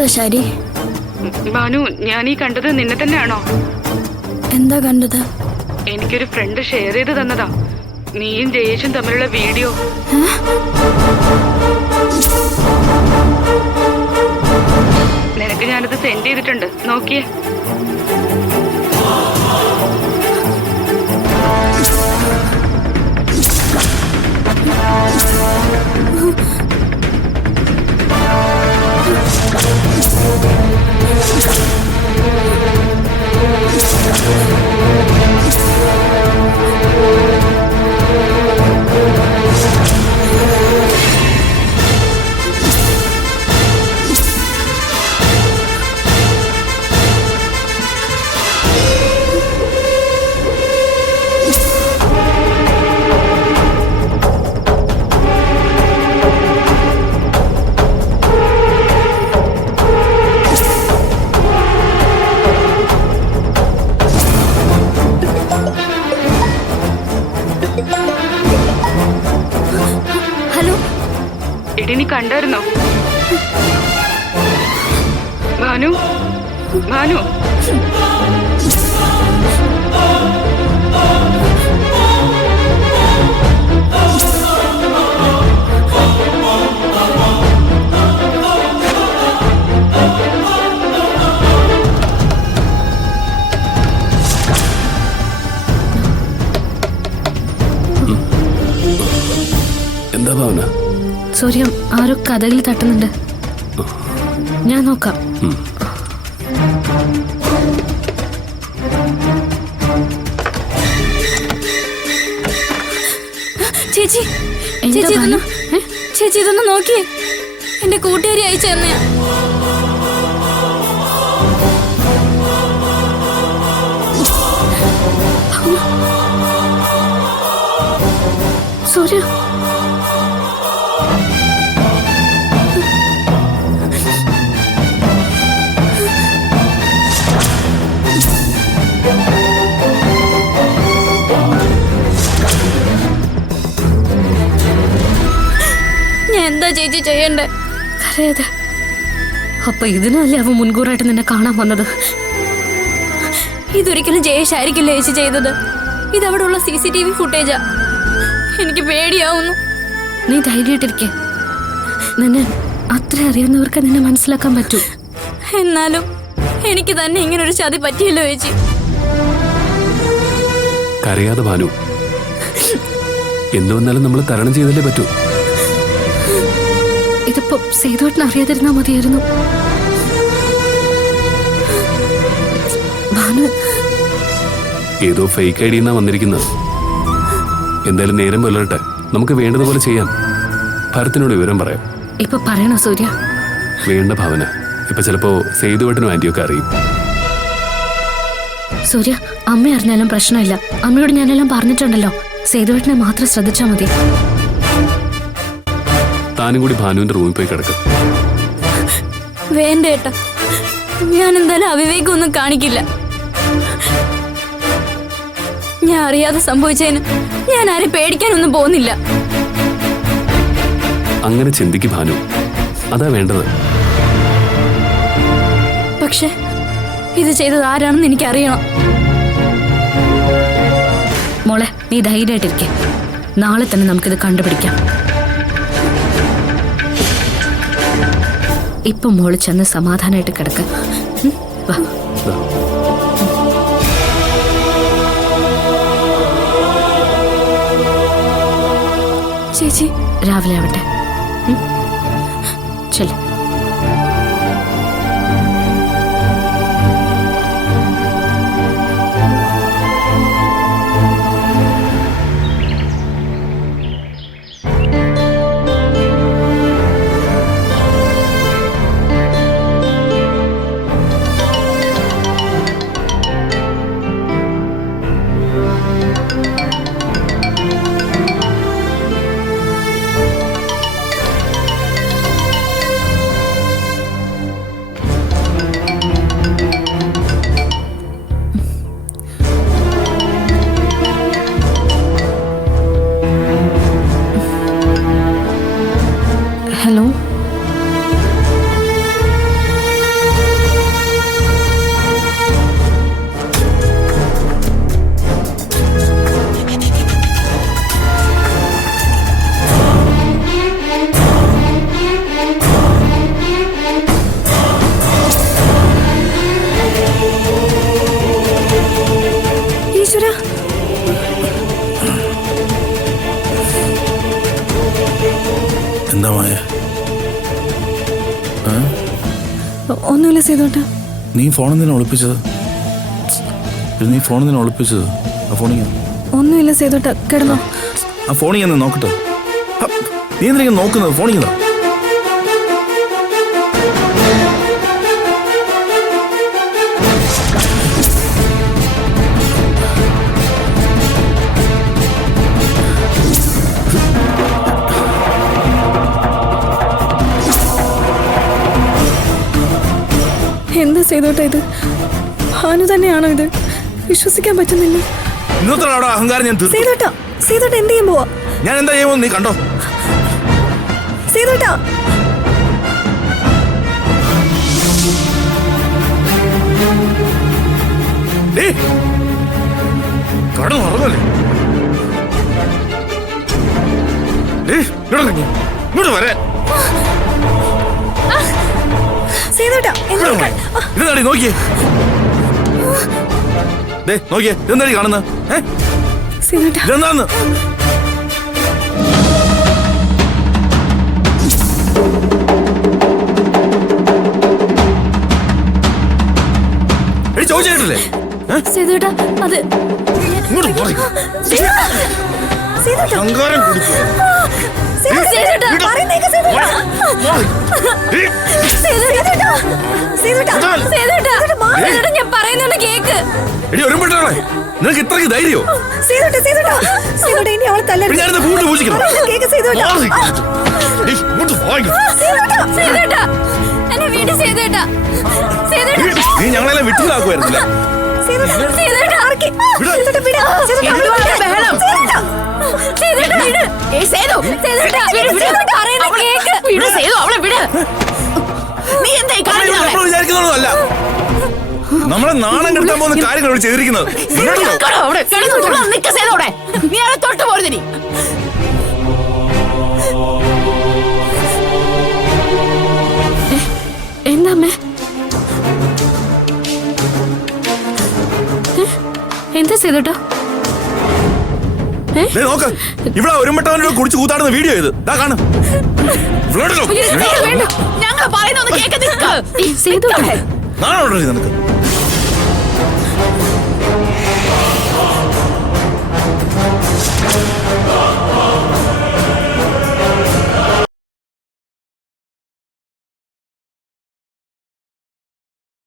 എന്താ ശരി? ഭാനു, ഞാൻ ഈ കണ്ടത് നിന്നെ തന്നെയാണോ? എന്താ കണ്ടത്? എനിക്കൊരു ഫ്രണ്ട് ഷെയർ ചെയ്ത് തന്നതാ, നീയും ജയേഷും തമ്മിലുള്ള വീഡിയോ. നിനക്ക് ഞാനത് സെൻഡ് ചെയ്തിട്ടുണ്ട്, നോക്കിയേ. ഹലോ, എടി നീ കണ്ടായിരുന്നോ? ഭാനു, ഭാനു. എന്താ ഭാവന? സൂര്യ, ആരോ കഥകൾ തട്ടുന്നുണ്ട്. ഞാൻ നോക്കാം. ചേച്ചി, ചേച്ചി ഇതൊന്ന് നോക്കിയേ, എന്റെ കൂട്ടുകാരി അയച്ചു തന്നെയാ. സൂര്യ, ഞാൻ എന്താ ചേച്ചി ചെയ്യണ്ടേ? കരയാതെ. അപ്പൊ ഇതിനല്ലേ അവൻ മുൻകൂറായിട്ട് നിന്നെ കാണാൻ വന്നത്? ഇതൊരിക്കലും ജയേഷ് ആയിരിക്കില്ല ചേച്ചി ചെയ്തത്. ഇതവിടെ ഉള്ള CCTV ഫുട്ടേജാ. എനിക്ക് പേടിയാവുന്നു. നീ ധൈര്യമായിട്ടിരിക്കെ. നിന്നെ അത്ര അറിയാവുന്നവർക്ക് നിന്നെ മനസ്സിലാക്കാൻ പറ്റൂ. എന്നാലും എനിക്ക് തന്നെ ഇങ്ങനെ ഒരു ചതി പറ്റിയല്ലോ ചേച്ചി. കരയാതെ ഭാനു, എന്തു വന്നാലും നമ്മൾ തരണം ചെയ്തല്ലേ പറ്റൂ. ഇതിപ്പോ സേതുവേട്ടൻ അറിയാതിരുന്നാ മതിയായിരുന്നു. ഭാനു, ഏതോ ഫേക്ക് ഐഡി എന്നാ വന്നിരിക്കുന്നത്. എന്തായാലും നേരം പുലരട്ടെ, നമുക്ക് വേണ്ടതുപോലെ ചെയ്യാം. ഭരത്തിനോട് വിവരം പറയാം. ഇപ്പൊ പറയണോ സൂര്യ? വേണ്ട ഭാവന, ഇപ്പൊ ചിലപ്പോ സേതുവേട്ടനും ആന്റിയൊക്കെ അറിയും. സൂര്യ, അമ്മ അറിഞ്ഞാലും പ്രശ്നമില്ല. അമ്മയോട് ഞാനെല്ലാം പറഞ്ഞിട്ടുണ്ടല്ലോ. സേതുവേട്ടനെ മാത്രം ശ്രദ്ധിച്ചാ മതി. താനും കൂടി ഭാനുവിന്റെ റൂമിൽ പോയി കിടക്കും. വേണ്ട ഏട്ടാ, ഞാൻ എന്തായാലും അവിവേകമൊന്നും കാണിക്കില്ല. ഞാൻ അറിയാതെ സംഭവിച്ചതിന് ഞാൻ ആരും പേടിക്കാനൊന്നും പോകുന്നില്ല. അങ്ങനെ ചിന്തിക്ക് ഭാനു, അതാ വേണ്ടത്. പക്ഷെ ഇത് ചെയ്തത് ആരാണെന്ന് എനിക്കറിയണം. മോളെ, നീ ധൈര്യമായിട്ടിരിക്കെ. നാളെ തന്നെ നമുക്കിത് കണ്ടുപിടിക്കാം. ഇപ്പൊ മോള് ചെന്ന് സമാധാനമായിട്ട് കിടക്ക. വാ. ചേച്ചി, രാവിലെ ആവട്ടെ. ചെല്ല്. ഒന്നുമില്ല സേതുട്ടാ. നീ ഫോണിൽ നിന്ന് ഒളിപ്പിച്ചത്? ആ ഫോണിൽ ഒന്നുമില്ല സേതുട്ടാ, കിടന്നോ. ആ ഫോണിൽ ഞാൻ നോക്കട്ടെ. നീ എന്തിനാ നോക്കുന്നത്? ഫോണിൽ എന്താ സേതുട്ടാ ഇത്? ഭാനു തന്നെയാണോ ഇത്? വിശ്വസിക്കാൻ പറ്റുന്നില്ല. ഇന്നത്തെ അഹങ്കാരം ഞാൻ തീർക്കും. സേതുട്ടാ, സേതുട്ടാ എന്ത് ചെയ്യാൻ പോവാ? ഞാൻ എന്താ ചെയ്യുമോ നീ കണ്ടോ? സേതുട്ടാ, കടന്നു ഉറങ്ങല്ലേ? ഇങ്ങോട്ട് വരാൻ. സേതുട്ടാ ഇതെന്താടി നോക്കിയേ? നോക്കിയേ, ഇതെന്താടി കാണുന്നത്? സേതുട്ടാ, ഇതെന്താന്ന്? ചോദിച്ചിട്ടില്ലേ? സേതുട്ടാ അത് ഇങ്ങോട്ട് പോയി. സേതുട്ടാ, അഹങ്കാരം കുടിക്കുക. സേതുട്ടാ, പറയുന്നേക്ക് സേതുട്ടാ. സേതുട്ടാ, സേതുട്ടാ, സേതുട്ടാ, സേതുട്ടാ, ഞാൻ പറയുന്നത് കേക്ക്. എടി ഒരുമ്പെട്ടോളെ, നിനക്ക് ഇത്രയ്ക്ക് ധൈര്യോ? സേതുട്ടാ, സേതുട്ടാ, സേതുട്ടാ, ഇനി അവളെ തല്ലരുത്. ഞാനിത് കൂട്ട് പൂജിക്കണം. കേക്ക് സേതുട്ടാ. ഇങ്ങോട്ട് പോയി. സേതുട്ടാ, സേതുട്ടാ, എന്നെ വീട് സേതുട്ടാ. സേതുട്ടാ, നീ ഞങ്ങളെല്ലാം വിട്ടിലാക്കുമായിരുന്നില്ല. സേതുട്ടാ, സേതുട്ടാ, ആർക്കെ? സേതുട്ടാ, വിട്. സേതുട്ടാ, എന്തുവാ ബഹളം? സേതുട്ടാ, സേതുട്ടാ, വിട്. സേതു, സേതുട്ടാ, സേതുട്ടാ, പറയുന്നത് കേക്ക്. വിട് സേതു, അവളെ വിട്. നീ എന്തായി കാണിക്കുന്നത്? നമ്മൾ വിചാരിക്കുന്നതല്ല, നമ്മളെ നാണം കെട്ടാൻ പോകുന്ന കാര്യങ്ങൾ ഇവിടെ ചെയ്തിരിക്കുന്നത്. അവിടെ നിൽക്ക സേതു, അവിടെ നീ അവളെ തൊട്ട് പോരുന്നിനി. എന്താ അമ്മേ? എന്താ സേതുട്ടാ? നോക്ക്, ഇവിടെ ഒരുമ്പെട്ടവനോട് കുടിച്ച് കൂത്താടുന്ന വീഡിയോ ഇത്. ദാ കാണും. ഞങ്ങൾ പറയുന്ന ഒന്ന് കേക്ക്. സേതുട്ടാ, നാണോ നിനക്ക്?